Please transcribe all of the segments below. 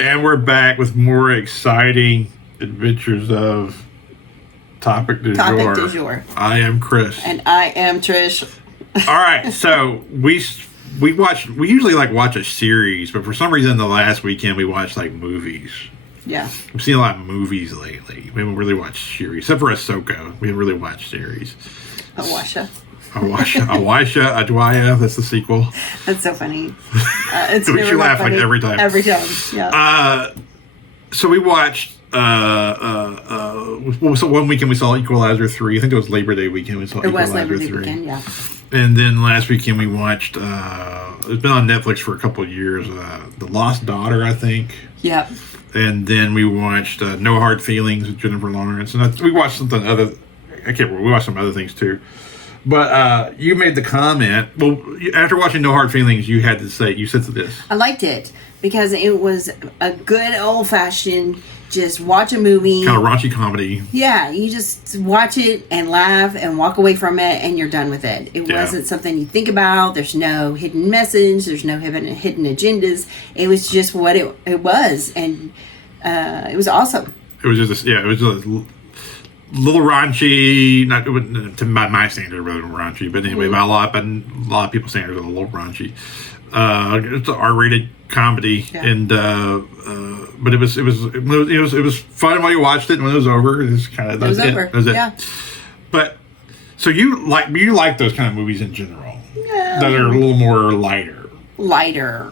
And we're back with more exciting adventures of Topic du Jour. I am Chris. And I am Trish. All right, so we usually watch a series, but for some reason the last weekend we watched movies. Yeah. We've seen a lot of movies lately. We haven't really watched series, except for Ahsoka. We haven't really watched series. Elisha, Adwaya, that's the sequel. That's so funny. It's makes you laugh funny. every time. Every time, yeah. So we watched, so one weekend we saw Equalizer 3. I think it was Labor Day weekend we saw Equalizer 3. It was Labor Day weekend, yeah. And then last weekend we watched, it's been on Netflix for a couple of years, The Lost Daughter, I think. Yep. And then we watched No Hard Feelings with Jennifer Lawrence. And we watched something other, I can't remember, we watched some other things too. But you made the comment, well, after watching No Hard Feelings, you said this. I liked it because it was a good old-fashioned, just watch a movie. Kind of raunchy comedy. Yeah, you just watch it and laugh and walk away from it and you're done with it. It wasn't something you think about. There's no hidden message. There's no hidden agendas. It was just what it was. And it was awesome. It was just, it was just a little raunchy, not by my standard, it wasn't raunchy, but anyway, by a lot of people's standards, it was a little raunchy. It's an R-rated comedy, and but it was fun while you watched it, and when it was over, it was kind of that was it. Yeah. But so you like those kind of movies in general that are a little more lighter,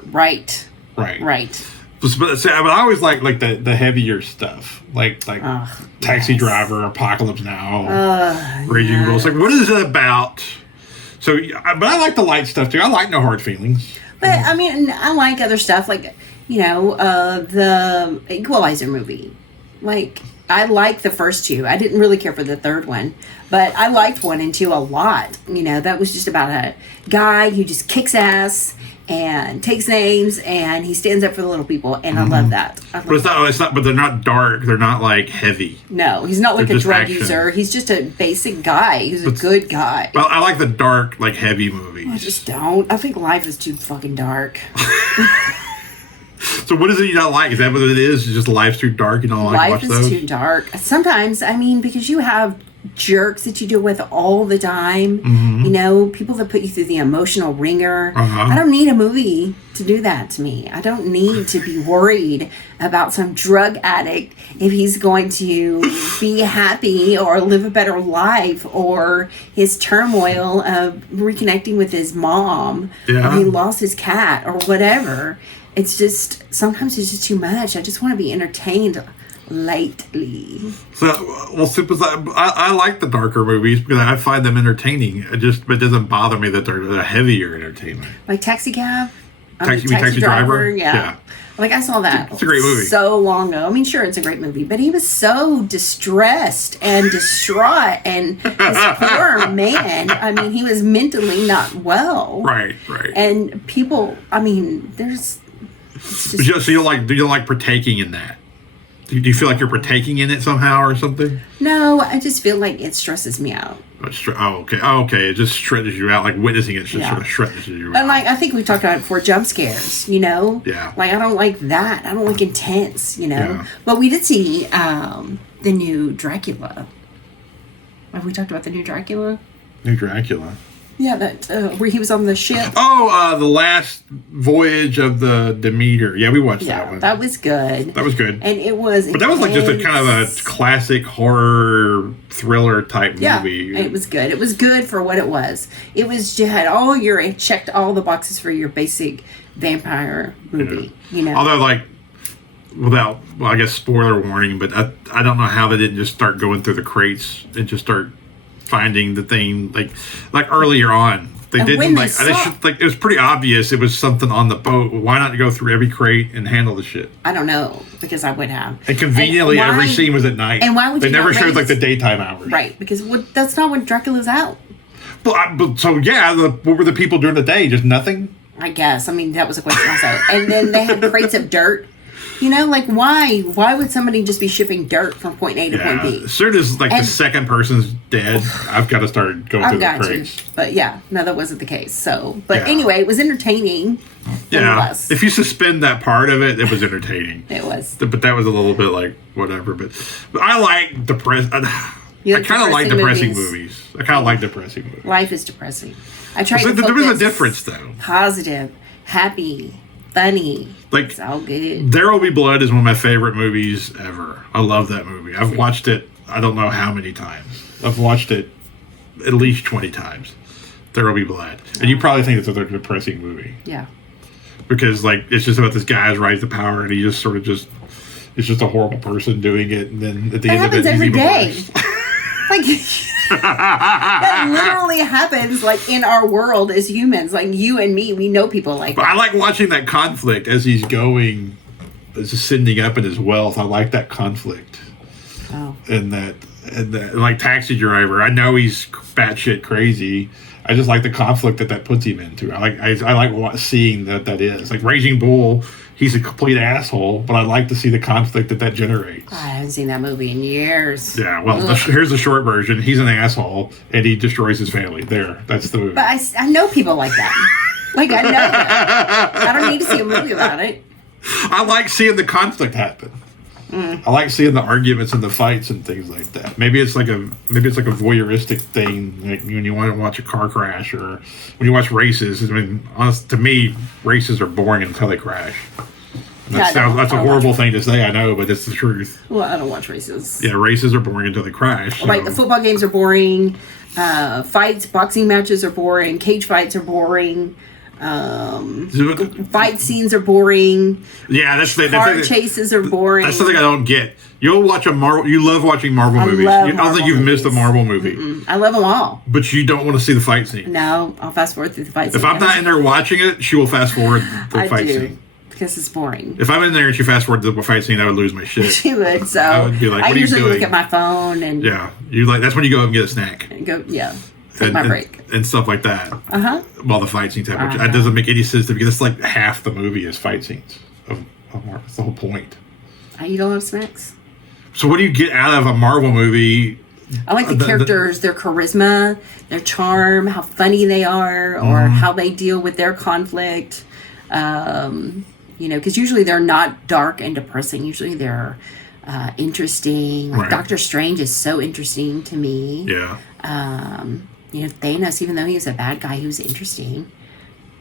right? But I always like the heavier stuff, like Taxi Driver, Apocalypse Now, Raging Bull. It's what is it about? So, but I like the light stuff too. I like No Hard Feelings. But I mean, I like other stuff the Equalizer movie. I liked the first two. I didn't really care for the third one, but I liked 1 and 2 a lot. That was just about a guy who just kicks ass and takes names, and he stands up for the little people, and I love that. But they're not dark. They're not heavy. No, he's not like a drug user. He's just a basic guy. He's a good guy. Well, I like the dark, heavy movies. I just don't. I think life is too fucking dark. So what is it you don't like? Is that what it is? It's just life's too dark? You don't like watch those? Life is too dark. Sometimes, because you have jerks that you deal with all the time. Mm-hmm. People that put you through the emotional ringer. I don't need a movie to do that to me. I don't need to be worried about some drug addict if he's going to be happy or live a better life, or his turmoil of reconnecting with his mom, or he lost his cat, or whatever. It's just, sometimes it's just too much. I just want to be entertained lightly. So, I like the darker movies because I find them entertaining. It doesn't bother me that they're heavier entertainment. Like Taxi Cab? Taxi Driver? Yeah. I saw that. It's a great movie. So long ago. Sure, it's a great movie, but he was so distressed and distraught, and this poor man, he was mentally not well. Right. And people, there's... So you don't like partaking in that? Do you feel like you're partaking in it somehow or something? No, I just feel like it stresses me out. Okay. It just stresses you out. Witnessing it just sort of stresses you out. And I think we talked about it before, jump scares, Yeah. I don't like that. I don't like intense, Yeah. But we did see the new Dracula. Have we talked about the new Dracula? New Dracula? Yeah, that where he was on the ship. Oh, the last voyage of the Demeter. Yeah, we watched that one. That was good. And it was... But that was just a kind of a classic horror thriller type movie. Yeah, it was good. It was good for what it was. It was just checked all the boxes for your basic vampire movie, Although, I guess spoiler warning, but I don't know how they didn't just start going through the crates and just start finding the thing like earlier on. They didn't it was pretty obvious it was something on the boat. Why not go through every crate and handle the shit? I don't know, because I would have. And conveniently every scene was at night. And why would they never showed the daytime hours? Right, because that's not when Dracula's out. What were the people during the day? Just nothing? I guess. That was a question also. And then they had crates of dirt You know, like why? Why would somebody just be shipping dirt from point A to point B? As soon as like the second person's dead, I've got to start going through the crates. But yeah, no, that wasn't the case. So, but anyway, it was entertaining. Yeah, if you suspend that part of it, it was entertaining. It was. But that was a little bit like whatever. But I like depressing. I kind of like depressing movies. I kind of like depressing movies. Life is depressing. I try to there was a difference though. Positive, happy, funny. Like, it's all good. There Will Be Blood is one of my favorite movies ever. I love that movie. I've watched it, I don't know how many times. I've watched it at least 20 times. There Will Be Blood. And you probably think it's a depressing movie. Yeah. Because, like, it's just about this guy's rise to power, and he just sort of just, it's just a horrible person doing it, and then at the end of it, he's even worse. Like, that literally happens, like, in our world as humans. Like, you and me, we know people like that. I like watching that conflict as he's going, as ascending up in his wealth. I like that conflict. Oh. And that, like, Taxi Driver, I know he's batshit crazy. I just like the conflict that puts him into. I like seeing that is. Like, Raging Bull, he's a complete asshole, but I like to see the conflict that generates. I haven't seen that movie in years. Yeah, well, here's the short version. He's an asshole, and he destroys his family. That's the movie. But I know people like that. Like, I know that. I don't need to see a movie about it. I like seeing the conflict happen. I like seeing the arguments and the fights and things like that. Maybe it's like a voyeuristic thing, like when you want to watch a car crash or when you watch races. I mean, honest to me, races are boring until they crash. That's a horrible thing to say, I know, but it's the truth. Well, I don't watch races. Yeah, races are boring until they crash. Like, the football games are boring. Fights, boxing matches are boring. Cage fights are boring. Fight scenes are boring. Yeah, that's the car chases are boring. That's the thing I don't get. You'll watch you love watching Marvel movies. I don't think you've missed a Marvel movie. I love them all. But you don't want to see the fight scene. No, I'll fast forward through the fight scene. If I'm not in there watching it, she will fast forward the fight scene. Because it's boring. If I'm in there and she fast forward the fight scene, I would lose my shit. She would, so I would be like, what are you doing? I usually look at my phone and that's when you go up and get a snack. And go, take my break. And stuff like that. While the fight scenes happen. That doesn't make any sense to me because it's like half the movie is fight scenes of Marvel. That's the whole point. I eat a lot of snacks. So what do you get out of a Marvel movie? I like the characters, their charisma, their charm, how funny they are, or how they deal with their conflict. Because usually they're not dark and depressing. Usually they're interesting. Like Doctor Strange is so interesting to me. Yeah. Thanos, even though he was a bad guy, he was interesting.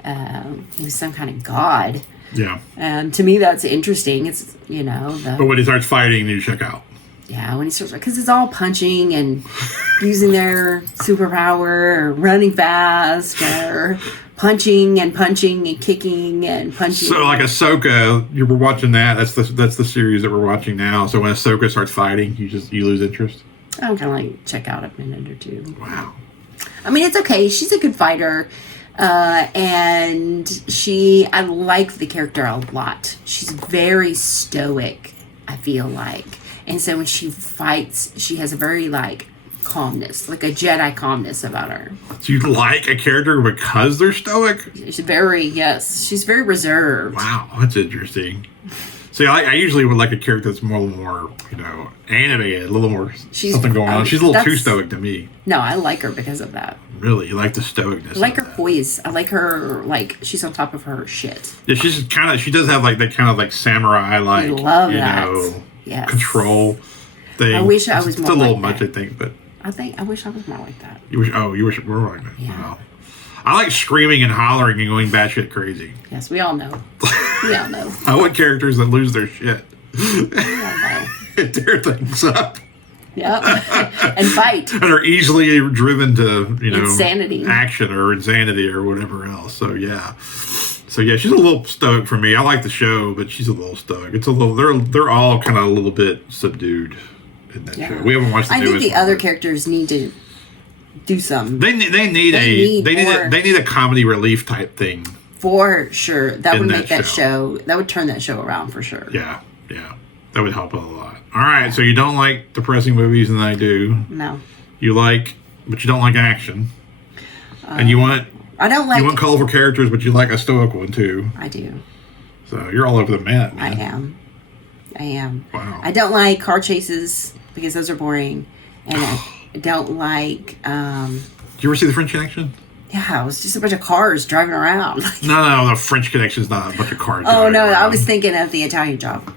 He was some kind of god. Yeah. And to me, that's interesting. It's, But when he starts fighting, you check out. Yeah, when he starts, because it's all punching and using their superpower, or running fast, or punching and kicking and punching. So, like Ahsoka, you were watching that. That's the series that we're watching now. So when Ahsoka starts fighting, you lose interest. I'm kind of like check out a minute or two. Wow. I mean, it's okay. She's a good fighter. And I like the character a lot. She's very stoic, I feel like. And so when she fights, she has a very, calmness, like a Jedi calmness about her. So you like a character because they're stoic? She's very reserved. Wow, that's interesting. See, I usually would like a character that's more, animated, a little more something going on. She's a little too stoic to me. No, I like her because of that. Really? You like the stoicness? I like her poise. I like her, she's on top of her shit. Yeah, she does have, that kind of, samurai, I love that. Yes. Control thing. I wish I was more like that. It's a little much, I think, but... I wish I was more like that. You wish we were like that. Yeah. Wow. I like screaming and hollering and going batshit crazy. Yes, we all know. We all know. I want characters that lose their shit. We all know. And tear things up. Yep. And fight. And are easily driven to, insanity. Action or insanity or whatever else. So, yeah. She's a little stoic for me. I like the show, but she's a little stoic. It's a little. They're all kind of a little bit subdued in that show. We haven't watched. I think the other characters need to do some. They need a comedy relief type thing. For sure, that would make that show. That would turn that show around for sure. Yeah, that would help a lot. All right, so you don't like depressing movies, and I do. No. You like, but you don't like action, and you want. I don't like. You want colorful characters, but you like a stoic one too. I do. So you're all over the map, man. I am. I am. Wow. I don't like car chases because those are boring. And I don't like... Did you ever see The French Connection? Yeah, it was just a bunch of cars driving around. No, the French Connection is not a bunch of cars. Oh, no, around. I was thinking of The Italian Job.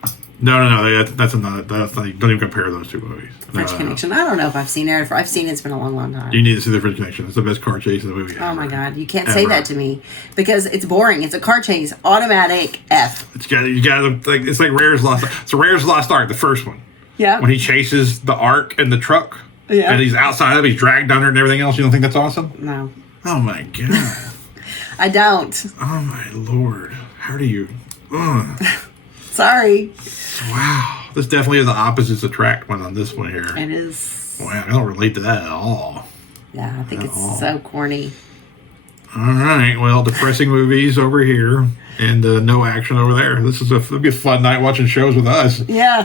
No, that's not, don't even compare those two movies. French Connection. I don't know if I've seen it. If I've seen it, it's been a long, long time. You need to see The French Connection. It's the best car chase in the movie. Oh, my God. You can't say that to me because it's boring. It's a car chase. Automatic F. It's like Rare's Lost Ark. It's Rare's Lost Ark, the first one. Yeah. When he chases the Ark and the truck. Yeah. And he's outside of it. He's dragged under and everything else. You don't think that's awesome? No. Oh, my God. I don't. Oh, my Lord. How do you... Ugh. Sorry. Wow. This definitely is the opposites attract one on this one here. It is. Wow, I don't relate to that at all. Yeah, I think it's so corny. All right. Well, depressing movies over here and no action over there. It'll be a fun night watching shows with us. Yeah.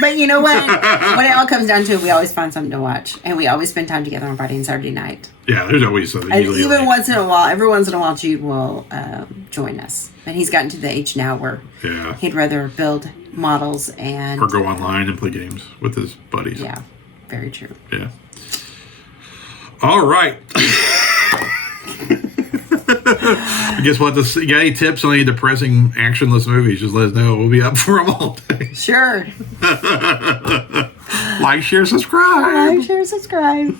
But you know what? When it all comes down to it, we always find something to watch. And we always spend time together on Friday and Saturday night. Yeah, there's always something. And even once in a while, every once in a while, Jude will join us. And he's gotten to the age now where he'd rather build models and... Or go online and play games with his buddies. Yeah, very true. Yeah. All right. I guess we'll have to see. You got any tips on any depressing, actionless movies? Just let us know. We'll be up for them all day. Sure. Like, share, subscribe. Like, share, subscribe.